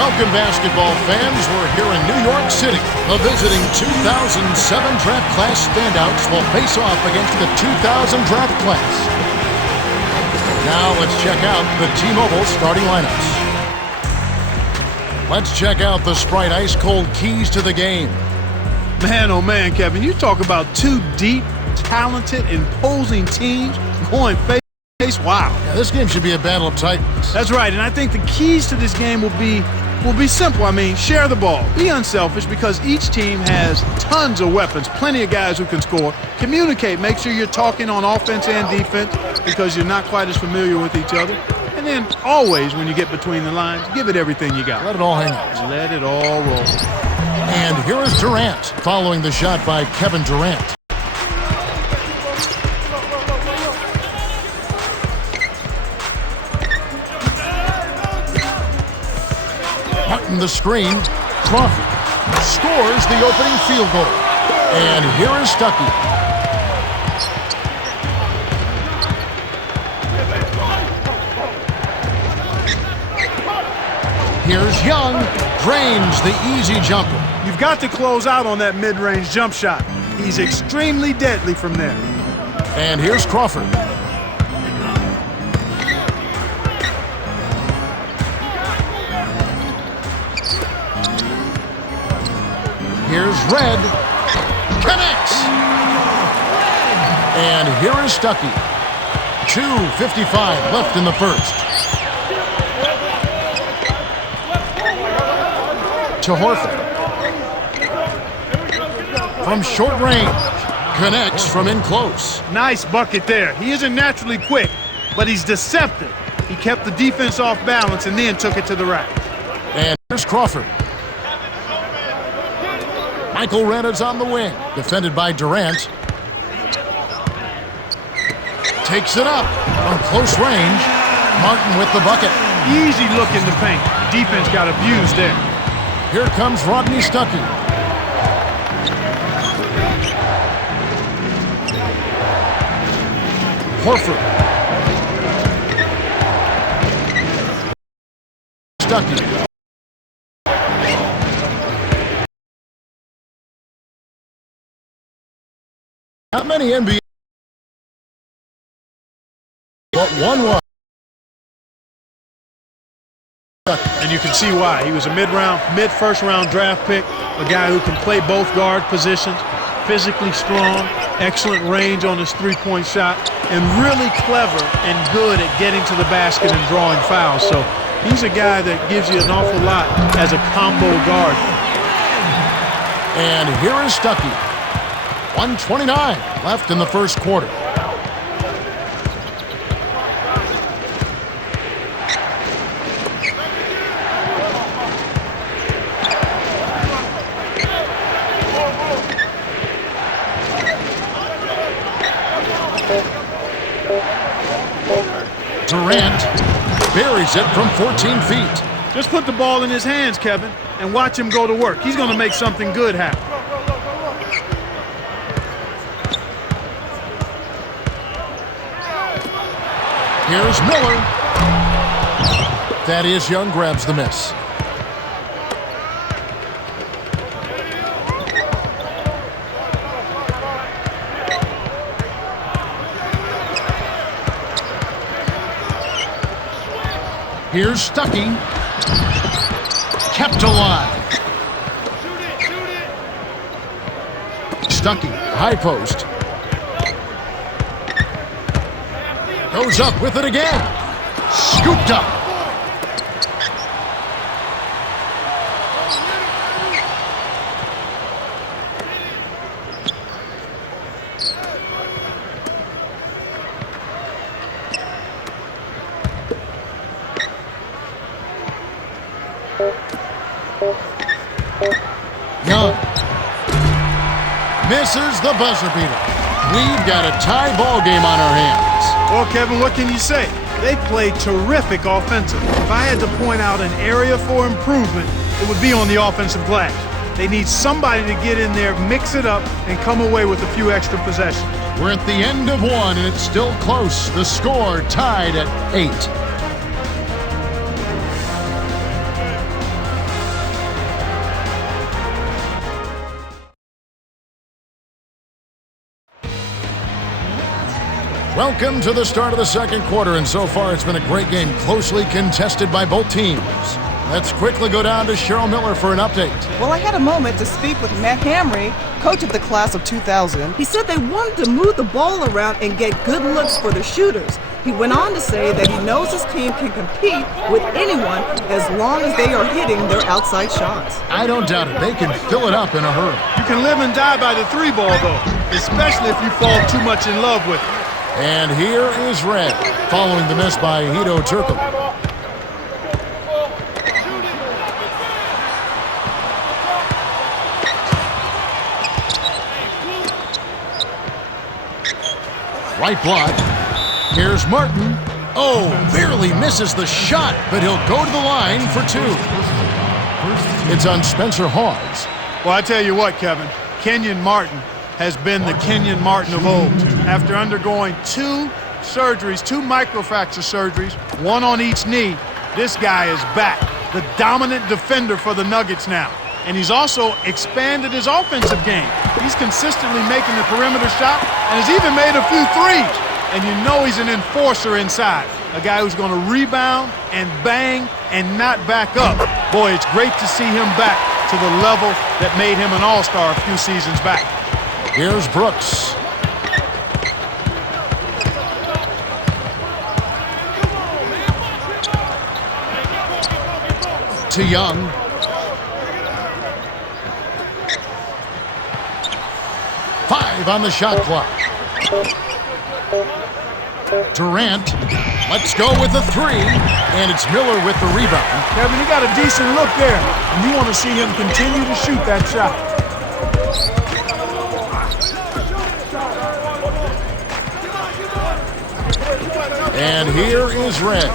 Welcome, basketball fans. We're here in New York City. The visiting 2007 draft class standouts will face off against the 2000 draft class. Now let's check out the T-Mobile starting lineups. Let's check out the Sprite ice-cold keys to the game. Man, oh man, Kevin, you talk about two deep, talented, imposing teams going face. Wow. Yeah, this game should be a battle of titans. That's right, and I think the keys to this game will be simple. I mean, share the ball. Be unselfish because each team has tons of weapons, plenty of guys who can score. Communicate. Make sure you're talking on offense and defense because you're not quite as familiar with each other. And then always, when you get between the lines, give it everything you got. Let it all hang out. Let it all roll. And here is Durant following the shot by Kevin Durant. Martin the screen. Crawford scores the opening field goal. And here is Stuckey. Here's Young. Drains the easy jumper. You've got to close out on that mid-range jump shot. He's extremely deadly from there. And here's Crawford. Here's Red. Connects. And here is Stuckey. 2:55 left in the first. To Horford. From short range. Connects from in close. Nice bucket there. He isn't naturally quick, but he's deceptive. He kept the defense off balance and then took it to the rack. And here's Crawford. Michael Redd is on the wing. Defended by Durant. Takes it up from close range. Martin with the bucket. Easy look in the paint. Defense got abused there. Here comes Rodney Stuckey. Horford. Stuckey. Not many NBA, but one was. And you can see why. He was a mid-first round draft pick, a guy who can play both guard positions, physically strong, excellent range on his three-point shot, and really clever and good at getting to the basket and drawing fouls. So he's a guy that gives you an awful lot as a combo guard. And here is Stuckey. 1:29 left in the first quarter. Durant buries it from 14 feet. Just put the ball in his hands, Kevin, and watch him go to work. He's going to make something good happen. Here's Miller. Thaddeus Young grabs the miss. Here's Stuckey. Kept alive. Stuckey, high post. Goes up with it again. Scooped up. Young misses the buzzer beater. We've got a tie ball game on our hands. Well, Kevin, what can you say? They played terrific offensively. If I had to point out an area for improvement, it would be on the offensive glass. They need somebody to get in there, mix it up, and come away with a few extra possessions. We're at the end of one, and it's still close. The score tied at 8. Welcome to the start of the second quarter, and so far it's been a great game, closely contested by both teams. Let's quickly go down to Cheryl Miller for an update. Well, I had a moment to speak with Matt Hamry, coach of the class of 2000. He said they wanted to move the ball around and get good looks for the shooters. He went on to say that he knows his team can compete with anyone as long as they are hitting their outside shots. I don't doubt it. They can fill it up in a hurry. You can live and die by the three ball, though, especially if you fall too much in love with it. And here is Red, following the miss by Hedo Turkle. Right block. Here's Martin. Oh, barely misses the shot, but he'll go to the line for two. It's on Spencer Hawes. Well, I tell you what, Kevin, Kenyon Martin has been the Kenyon Martin of old. After undergoing two microfracture surgeries, one on each knee, this guy is back, the dominant defender for the Nuggets now. And he's also expanded his offensive game. He's consistently making the perimeter shot and has even made a few threes. And you know he's an enforcer inside, a guy who's going to rebound and bang and not back up. Boy, it's great to see him back to the level that made him an all-star a few seasons back. Here's Brooks. To Young. Five on the shot clock. Durant, let's go with the three, and it's Miller with the rebound. Kevin, he got a decent look there, and you want to see him continue to shoot that shot. And here is Red.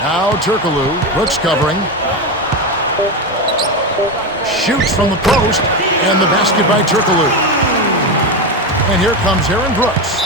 Now Turkoglu, Brooks covering. Shoots from the post, and the basket by Turkoglu. And here comes Aaron Brooks.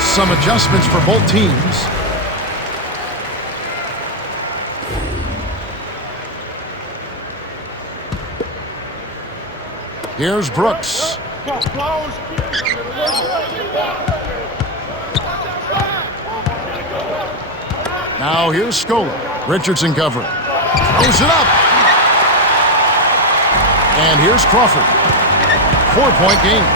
Some adjustments for both teams. Here's Brooks. Now here's Scola. Richardson covering. Throws it up. And here's Crawford. 4-point game.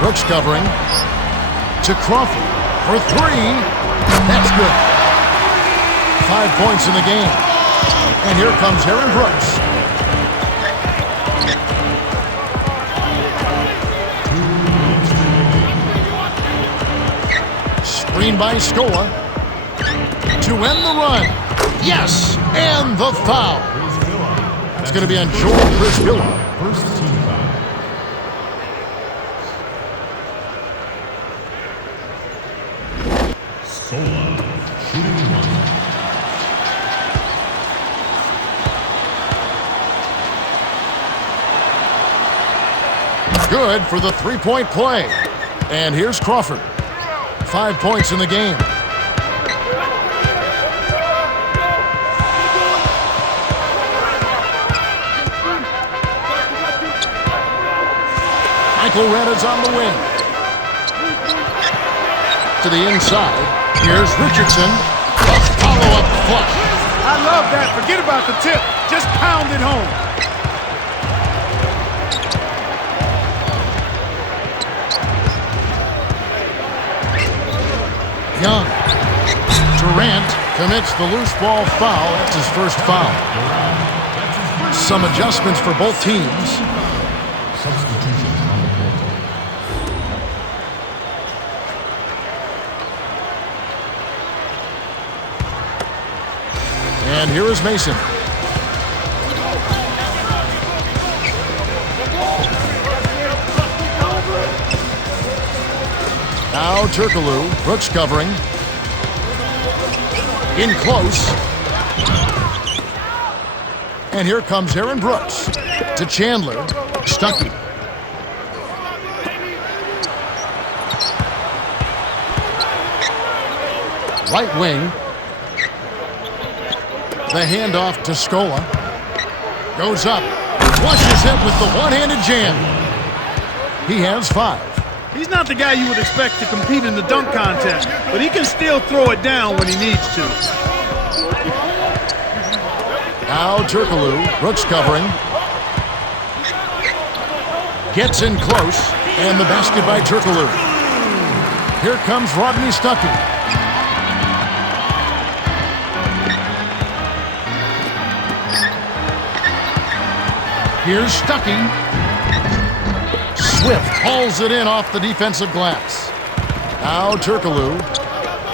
Brooks covering to Crawford for three. That's good. 5 points in the game. And here comes Aaron Brooks. Screen by Scola to end the run. Yes, and the foul. It's going to be on Joel Brisbilla. First team foul. Scola, shooting one. Good for the three-point play. And here's Crawford. 5 points in the game. Michael Reda's on the wing. To the inside. Here's Richardson. A follow-up flush. I love that. Forget about the tip. Just pound it home. Durant commits the loose ball foul. That's his first foul. Some adjustments for both teams. Substitution on the floor. And here is Mason. Now Turkoglu. Brooks covering. In close. And here comes Aaron Brooks. To Chandler. Stuckey. Right wing. The handoff to Scola. Goes up. Flushes it with the one-handed jam. He has 5. He's not the guy you would expect to compete in the dunk contest, but he can still throw it down when he needs to. Now Turkoglu. Brooks covering. Gets in close. And the basket by Turkoglu. Here comes Rodney Stuckey. Here's Stuckey. Swift hauls it in off the defensive glass. Now Turkoglu.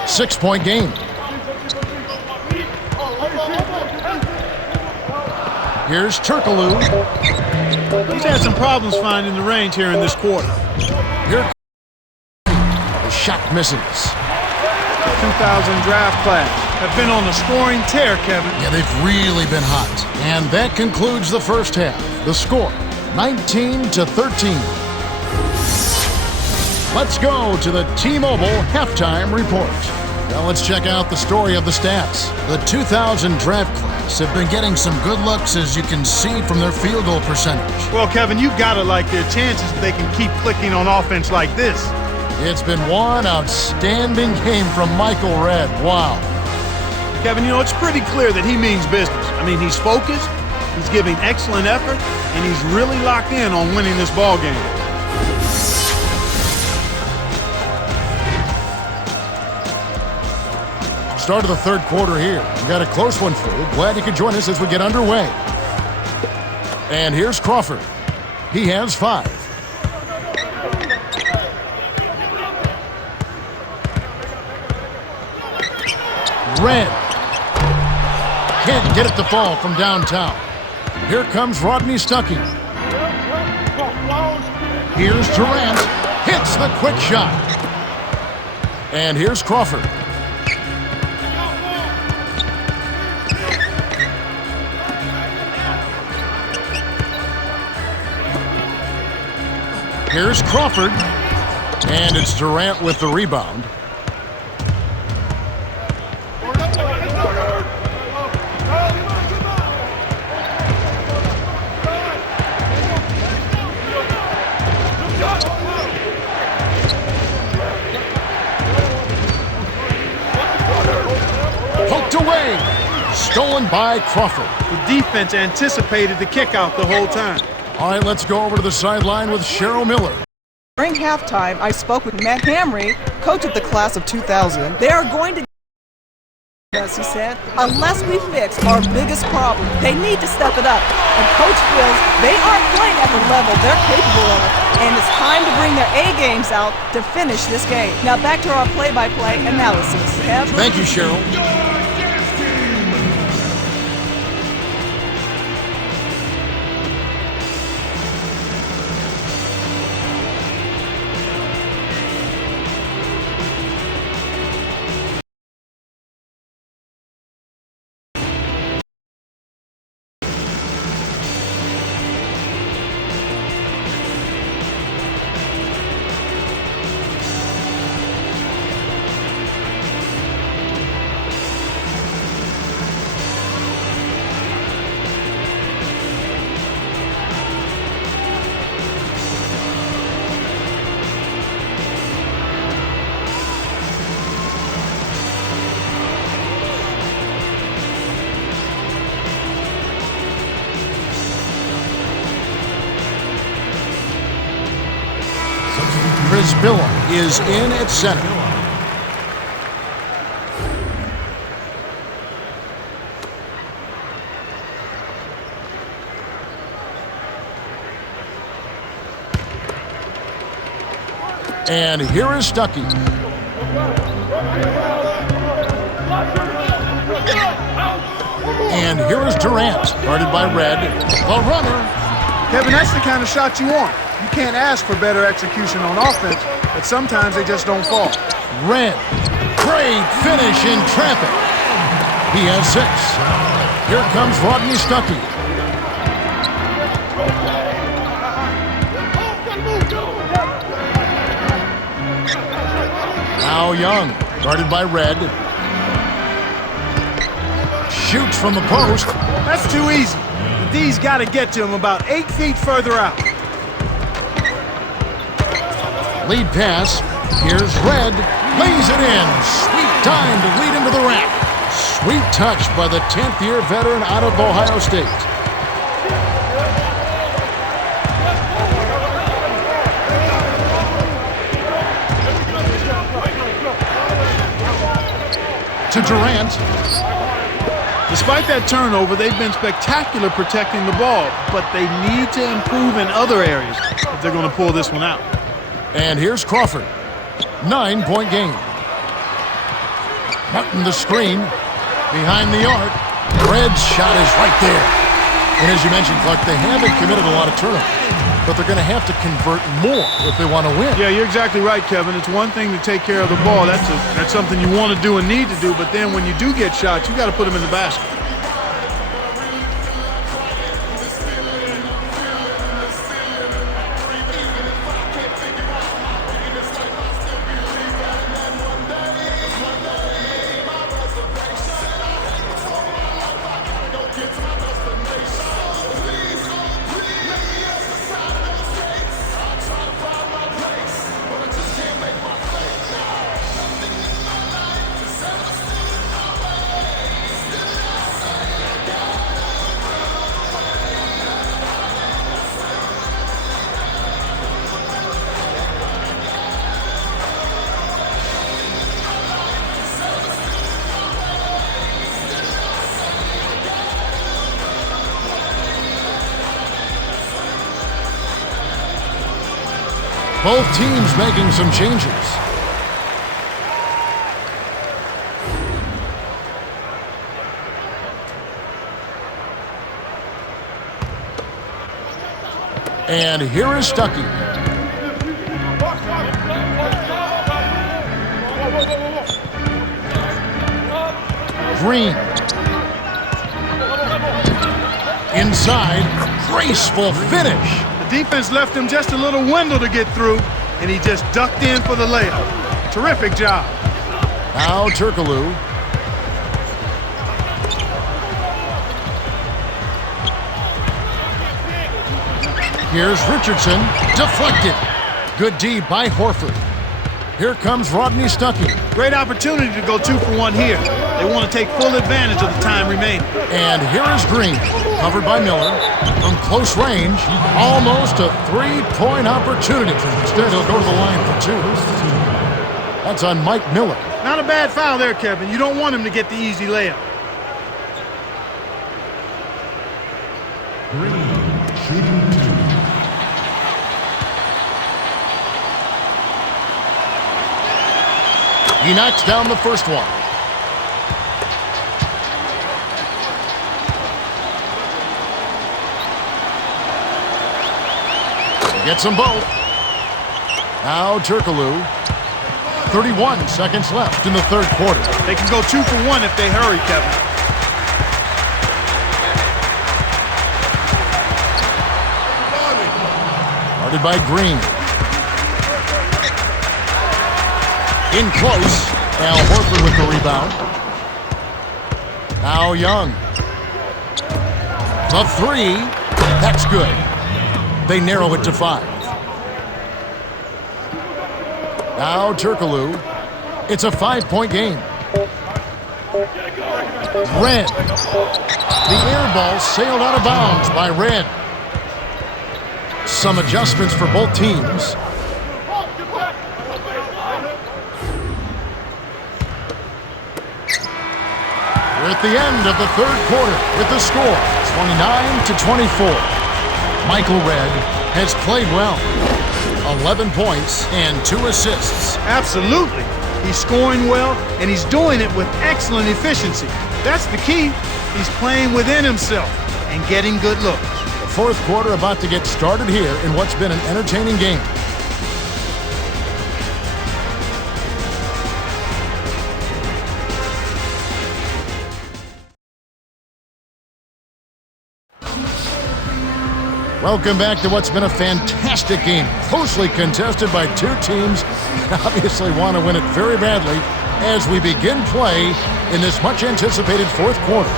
6-point game. Here's Turkoglu. He's had some problems finding the range here in this quarter. Here the shot misses. The 2000 draft class have been on a scoring tear, Kevin. Yeah, they've really been hot. And that concludes the first half. The score, 19-13. Let's go to the T-Mobile halftime report. Now let's check out the story of the stats. The 2000 draft class have been getting some good looks, as you can see from their field goal percentage. Well, Kevin, you've got to like their chances if they can keep clicking on offense like this. It's been one outstanding game from Michael Redd. Wow. Kevin, you know, it's pretty clear that he means business. I mean, he's focused, he's giving excellent effort, and he's really locked in on winning this ball game. Start of the third quarter here. We've got a close one for you. Glad you could join us as we get underway. And here's Crawford. He has 5. Redd. Can't get it to fall from downtown. Here comes Rodney Stuckey. Here's Durant. Hits the quick shot. And here's Crawford. Here's Crawford. And it's Durant with the rebound. Poked away. Stolen by Crawford. The defense anticipated the kick out the whole time. All right, let's go over to the sideline with Cheryl Miller. During halftime, I spoke with Matt Hamry, coach of the class of 2000. They are going to, as he said, unless we fix our biggest problem. They need to step it up. And Coach feels they aren't playing at the level they're capable of, and it's time to bring their A games out to finish this game. Now back to our play-by-play analysis. Kev? Thank you, Cheryl. Prisbilla is in at center. And here is Stuckey. And here is Durant, guarded by Red. The runner. Kevin, that's the kind of shot you want. You can't ask for better execution on offense, but sometimes they just don't fall. Red. Great finish in traffic. He has 6. Here comes Rodney Stuckey. Now Young, guarded by Red. Shoots from the post. That's too easy. The D's got to get to him about 8 feet further out. Lead pass. Here's Red. Lays it in. Sweet time to lead into the rack. Sweet touch by the 10th-year veteran out of Ohio State. To Durant. Despite that turnover, they've been spectacular protecting the ball, but they need to improve in other areas if they're going to pull this one out. And here's Crawford. 9-point game. Martin the screen. Behind the arc. Red's shot is right there. And as you mentioned, Clark, they haven't committed a lot of turnovers, but they're going to have to convert more if they want to win. Yeah, you're exactly right, Kevin. It's one thing to take care of the ball. That's something you want to do and need to do, but then when you do get shots, you got to put them in the basket. Both teams making some changes. And here is Stuckey. Green. Inside, graceful finish. The defense left him just a little window to get through, and he just ducked in for the layup. Terrific job. Now Turkoglu. Here's Richardson. Deflected. Good D by Horford. Here comes Rodney Stuckey. Great opportunity to go 2 for 1 here. They want to take full advantage of the time remaining. And here is Green, covered by Miller. From close range, almost a 3-point opportunity. Instead, he'll go to the line for 2. That's on Mike Miller. Not a bad foul there, Kevin. You don't want him to get the easy layup. Green, shooting 2. He knocks down the first one. He gets them both. Now Turkoglu. 31 seconds left in the third quarter. They can go 2 for 1 if they hurry, Kevin. Guarded by Green. In close. Al Horford with the rebound. Now Young. The 3. That's good. They narrow it to 5. Now Turkoglu. It's a 5-point game. Red. The air ball sailed out of bounds by Red. Some adjustments for both teams. We're at the end of the third quarter with the score 29-24. Michael Red has played well. 11 points and 2 assists. Absolutely. He's scoring well, and he's doing it with excellent efficiency. That's the key. He's playing within himself and getting good looks. The fourth quarter about to get started here in what's been an entertaining game. Welcome back to what's been a fantastic game. Closely contested by two teams that obviously want to win it very badly as we begin play in this much-anticipated fourth quarter.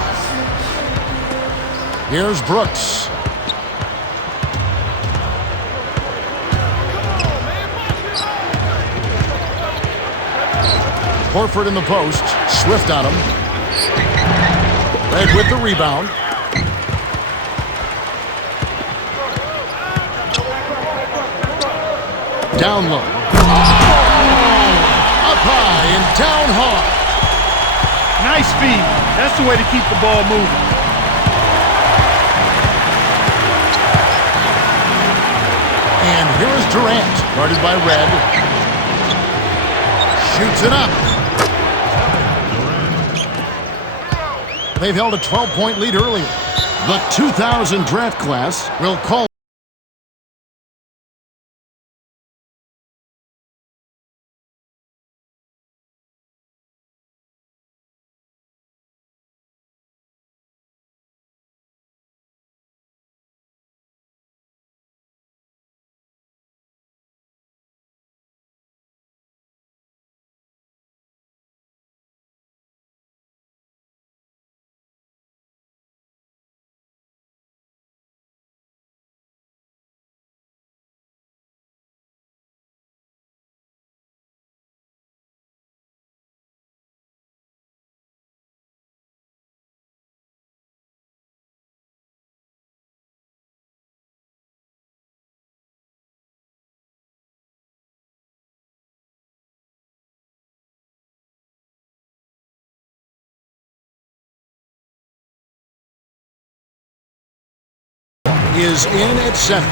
Here's Brooks. Horford in the post. Swift on him. Red with the rebound. Down low. Oh! Up high and down hard. Nice feed. That's the way to keep the ball moving. And here is Durant, guarded by Red. Shoots it up. They've held a 12-point lead earlier. The 2000 draft class will call is in at center.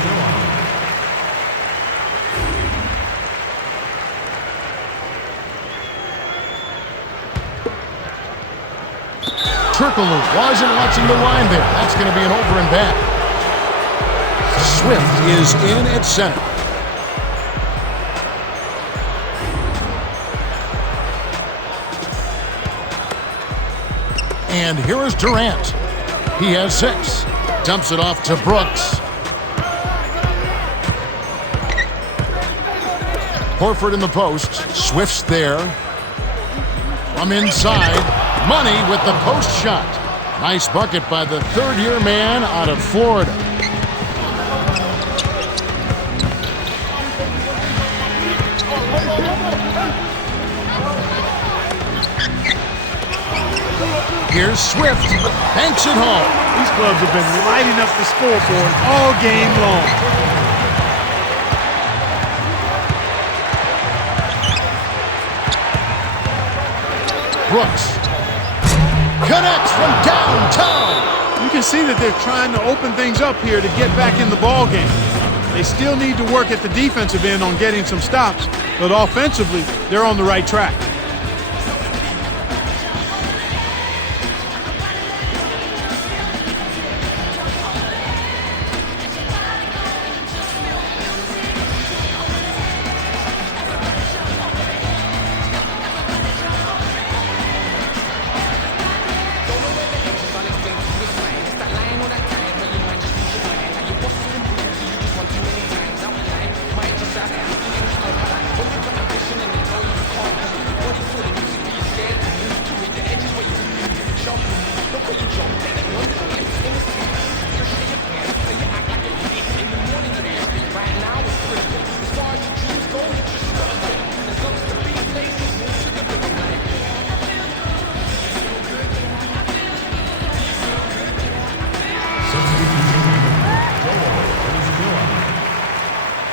Turkoglu wasn't watching the line there. That's going to be an over and back. Swift is in at center. And here is Durant. He has 6. Dumps it off to Brooks. Horford in the post. Swift's there. From inside. Money with the post shot. Nice bucket by the third-year man out of Florida. Here's Swift. Banks it home. These clubs have been lighting up the scoreboard all game long. Brooks connects from downtown. You can see that they're trying to open things up here to get back in the ball game. They still need to work at the defensive end on getting some stops, but offensively, they're on the right track.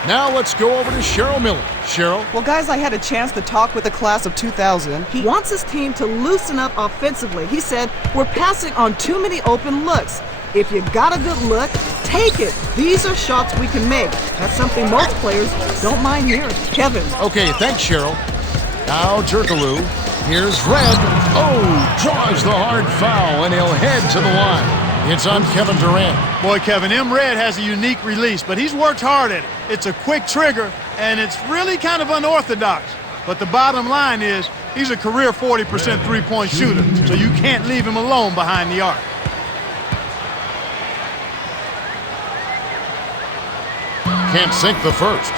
Now let's go over to Cheryl Miller. Cheryl? Well, guys, I had a chance to talk with the class of 2000. He wants his team to loosen up offensively. He said, we're passing on too many open looks. If you got a good look, take it. These are shots we can make. That's something most players don't mind hearing. Kevin. Okay, thanks, Cheryl. Now Turkoglu. Here's Red. Oh, draws the hard foul, and he'll head to the line. It's on Kevin Durant. Boy, Kevin, Red has a unique release, but he's worked hard at it. It's a quick trigger, and it's really kind of unorthodox. But the bottom line is he's a career 40% three-point shooter, so you can't leave him alone behind the arc. Can't sink the first.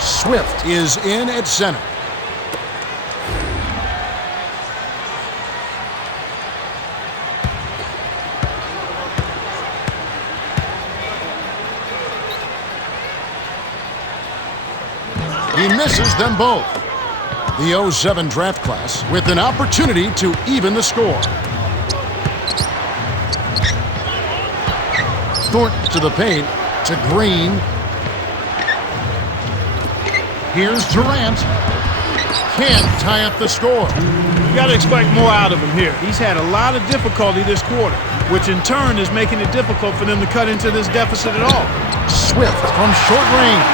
Swift is in at center. He misses them both. The 07 draft class with an opportunity to even the score. Thornton to the paint, to Green. Here's Durant. Can't tie up the score. You got to expect more out of him here. He's had a lot of difficulty this quarter, which in turn is making it difficult for them to cut into this deficit at all. Swift from short range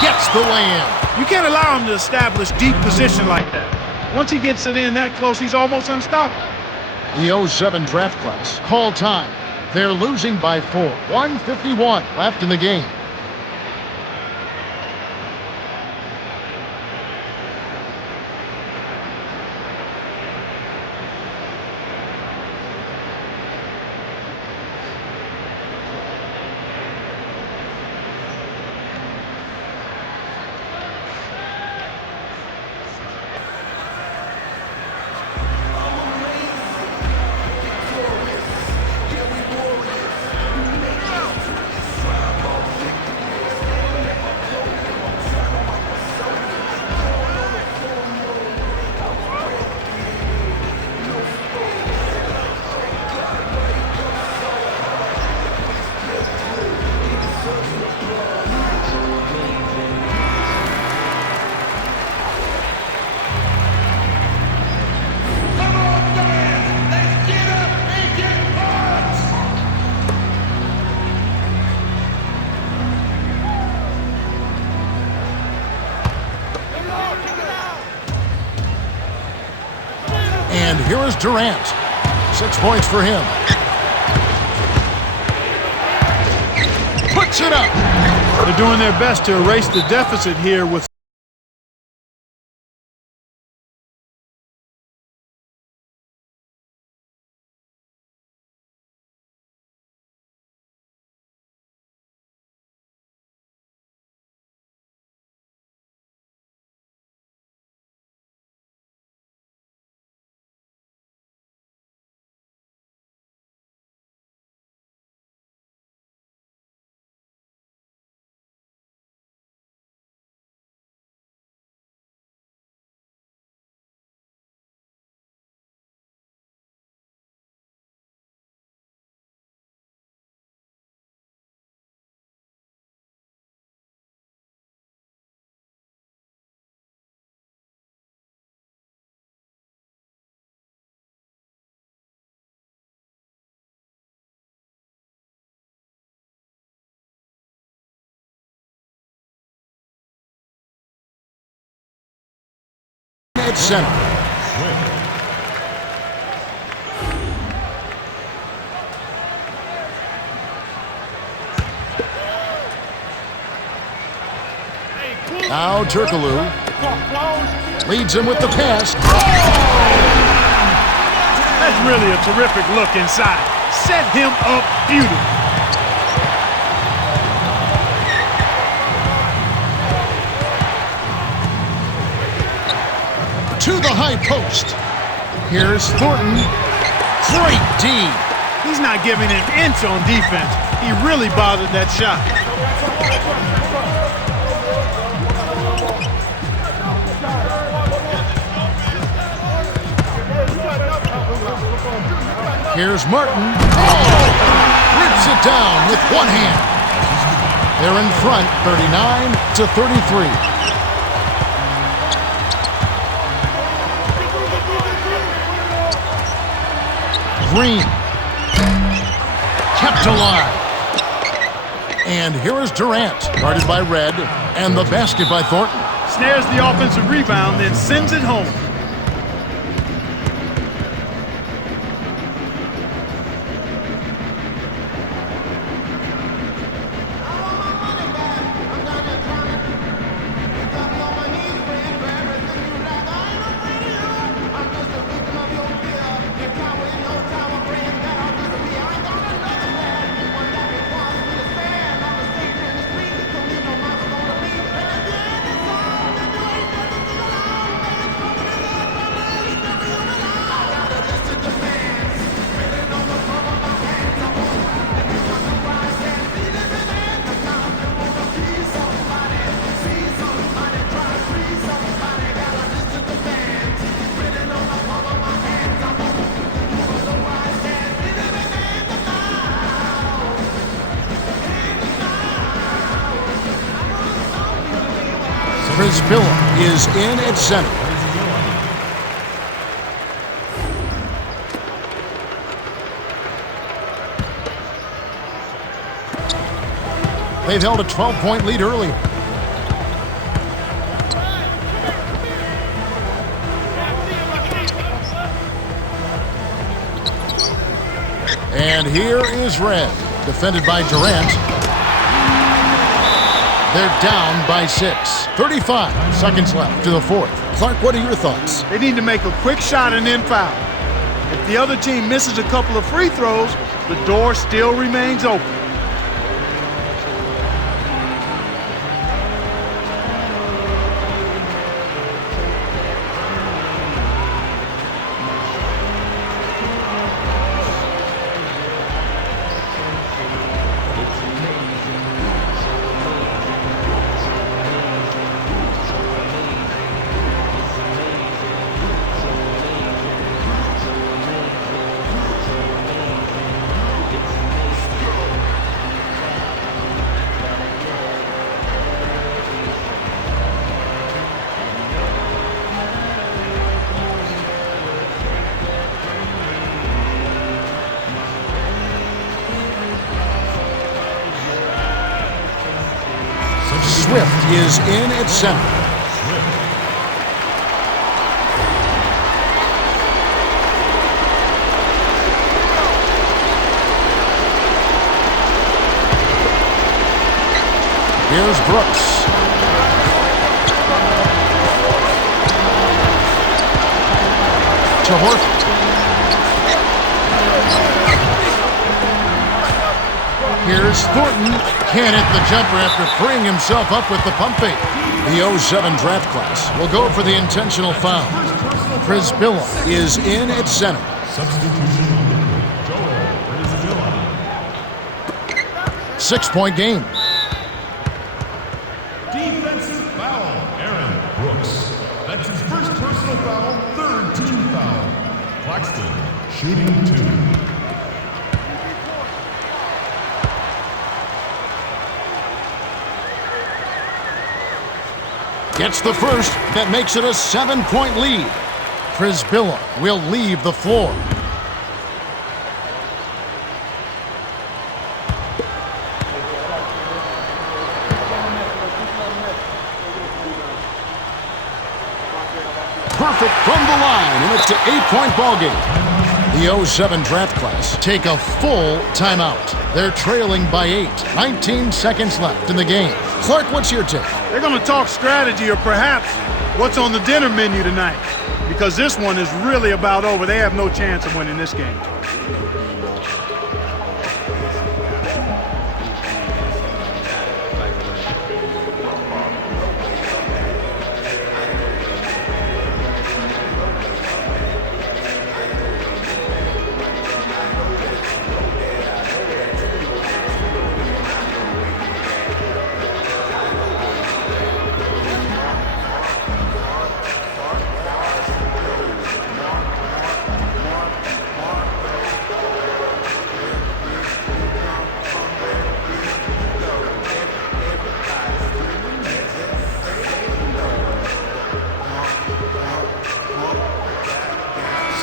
gets the lay-in. You can't allow him to establish deep position like that. Once he gets it in that close, he's almost unstoppable. The 07 draft class call time. They're losing by 4. 1:51 left in the game. And here is Durant. 6 points for him. Puts it up. They're doing their best to erase the deficit here with at center. Now Turkoglu leads him with the pass. That's really a terrific look inside. Set him up beautifully. To the high post. Here's Thornton. Great D. He's not giving an inch on defense. He really bothered that shot. Here's Martin. Oh! Rips it down with one hand. They're in front, 39-33. Green. Kept to line. And here is Durant, guarded by Red, and the basket by Thornton. Snares the offensive rebound, then sends it home. Brizbilla is in at center. They've held a 12-point lead early. And here is Red, defended by Durant. They're down by 6. 35 seconds left to the fourth. Clark, what are your thoughts? They need to make a quick shot and then foul. If the other team misses a couple of free throws, the door still remains open. Swift is in at center. Here's Brooks. To Horford. Here's Thornton. Can't hit the jumper after freeing himself up with the pump fake. The 07 draft class will go for the intentional foul. Brizbilla is in at center. Substitution. Joel Brizbilla. 6-point game. Defensive foul. Aaron Brooks. That's his first personal foul, third team foul. Claxton shooting 2. Gets the first. That makes it a 7-point lead. Brizbilla will leave the floor. Perfect from the line, and it's an 8-point ball game. The 07 draft class take a full timeout. They're trailing by 8. 19 seconds left in the game. Clark, what's your take? They're going to talk strategy or perhaps what's on the dinner menu tonight, because this one is really about over. They have no chance of winning this game.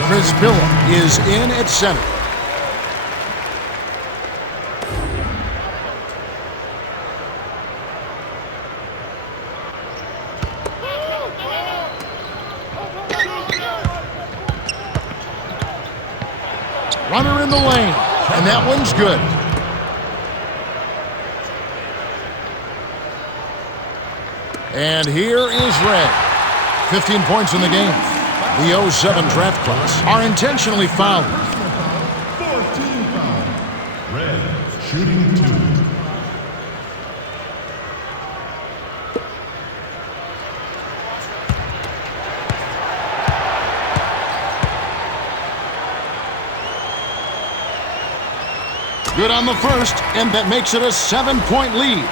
Brizbilla is in at center. Runner in the lane, and that one's good. And here is Red. 15 points in the game. The 07 draft class are intentionally fouled. 14 foul. Red, shooting 2. Good on the first, and that makes it a 7-point lead.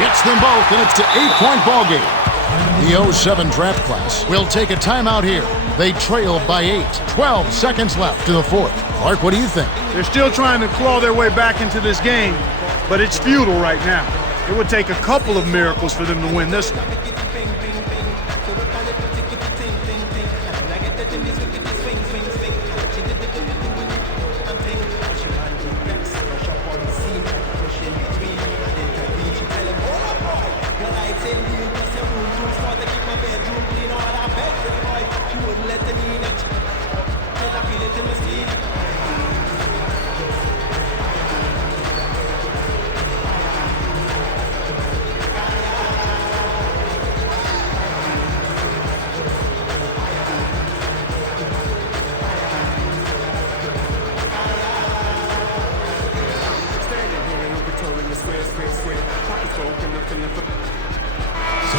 Hits them both, and it's an 8-point ball game. The 07 draft class will take a timeout here. They trail by 8. 12 seconds left to the fourth. Clark, what do you think? They're still trying to claw their way back into this game, but it's futile right now. It would take a couple of miracles for them to win this one.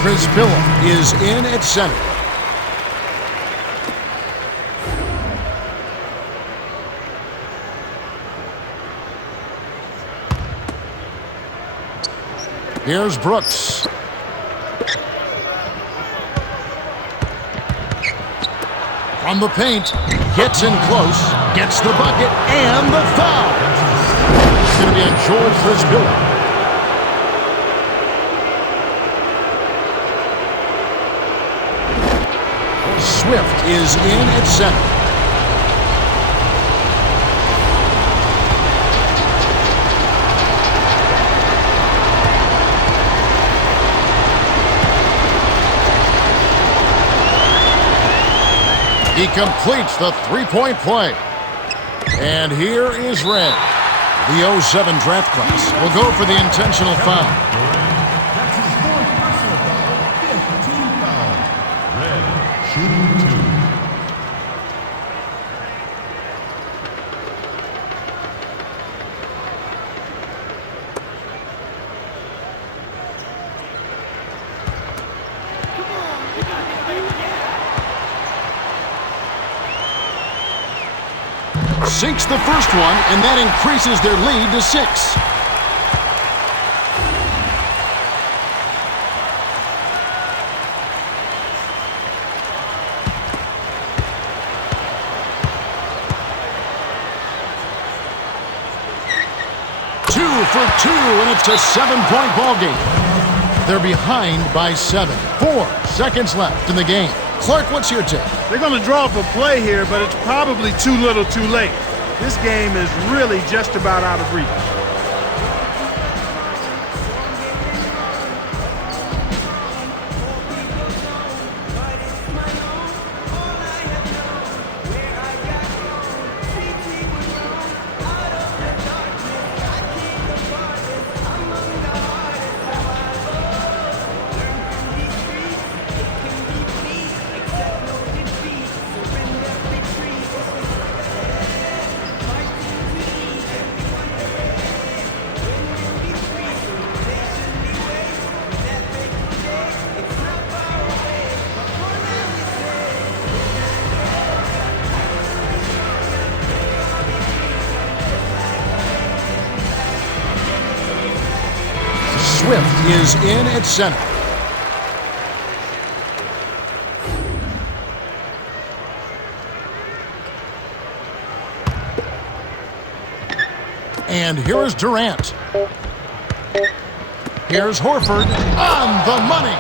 Chris Billum is in at center. Here's Brooks. From the paint, gets in close, gets the bucket, and the foul. It's going to be on Joel Chris Billum. Swift is in at center. He completes the three-point play. And here is Red. The 07 draft class will go for the intentional foul. That's his 4th personal foul, 5th team foul. Red, shooting 2. Sinks the first one, and that increases their lead to 6. Two for 2, and it's a 7-point ball game. They're behind by 7. 4 seconds left in the game. Clark, what's your take? They're going to draw up a play here, but it's probably too little too late. This game is really just about out of reach. Swift is in at center. And here's Durant. Here's Horford on the money.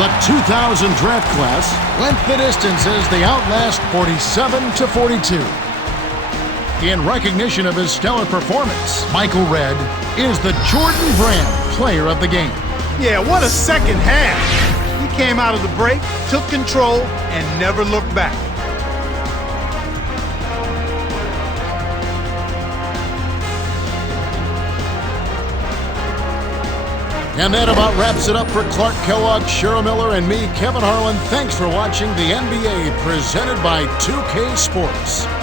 The 2000 draft class went the distance as they outlast 47-42. In recognition of his stellar performance, Michael Redd is the Jordan Brand Player of the Game. Yeah, what a second half. He came out of the break, took control, and never looked back. And that about wraps it up for Clark Kellogg, Cheryl Miller, and me, Kevin Harlan. Thanks for watching the NBA presented by 2K Sports.